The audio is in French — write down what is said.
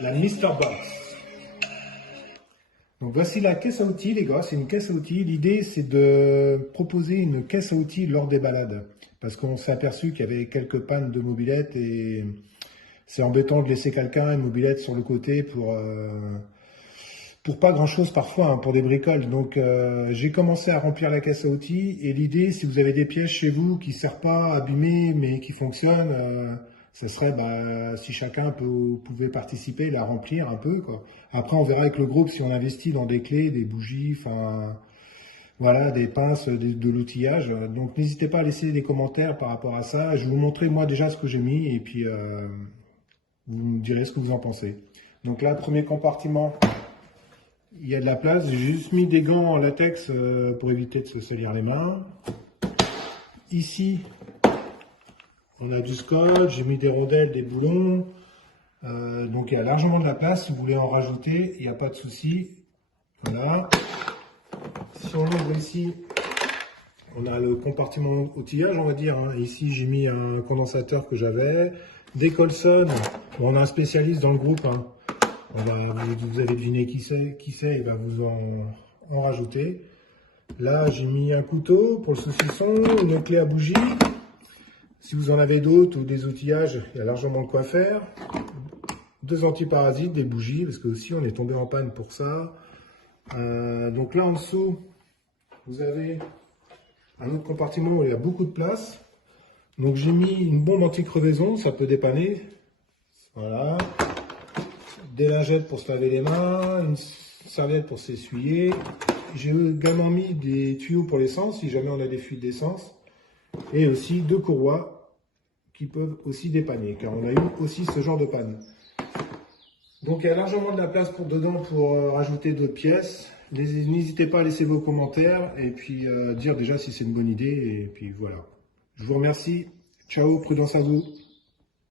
la Mister Box. Donc voici la caisse à outils, les gars, c'est une caisse à outils. L'idée, c'est de proposer une caisse à outils lors des balades. Parce qu'on s'est aperçu qu'il y avait quelques pannes de mobylettes et c'est embêtant de laisser quelqu'un une mobilette sur le côté pour pas grand-chose parfois, hein, pour des bricoles. Donc j'ai commencé à remplir la caisse à outils et l'idée, si vous avez des pièces chez vous qui ne servent pas, abîmées, mais qui fonctionnent, ce serait si chacun pouvait participer, la remplir un peu, quoi. Après, on verra avec le groupe si on investit dans des clés, des bougies, enfin voilà, des pinces, de l'outillage. Donc n'hésitez pas à laisser des commentaires par rapport à ça. Je vais vous montrer moi déjà ce que j'ai mis et puis vous me direz ce que vous en pensez. Donc là, premier compartiment, il y a de la place. J'ai juste mis des gants en latex pour éviter de se salir les mains. Ici, on a du scotch, j'ai mis des rondelles, des boulons. Donc il y a largement de la place. Si vous voulez en rajouter, il n'y a pas de souci. Voilà. Si on ouvre ici, on a le compartiment outillage, on va dire. Hein. Ici, j'ai mis un condensateur que j'avais. Des Colson. Bon, on a un spécialiste dans le groupe. Hein. Vous allez deviner qui c'est, il va vous en rajouter. Là, j'ai mis un couteau pour le saucisson, une clé à bougie. Si vous en avez d'autres ou des outillages, il y a largement de quoi faire. Deux antiparasites, des bougies, parce que aussi on est tombé en panne pour ça. Donc là en dessous, vous avez un autre compartiment où il y a beaucoup de place. Donc j'ai mis une bombe anti-crevaison, ça peut dépanner. Voilà. Des lingettes pour se laver les mains, une serviette pour s'essuyer. J'ai également mis des tuyaux pour l'essence, si jamais on a des fuites d'essence. Et aussi deux courroies qui peuvent aussi dépanner, car on a eu aussi ce genre de panne. Donc il y a largement de la place dedans pour rajouter d'autres pièces. N'hésitez pas à laisser vos commentaires et puis dire déjà si c'est une bonne idée. Et puis voilà. Je vous remercie. Ciao, prudence à vous.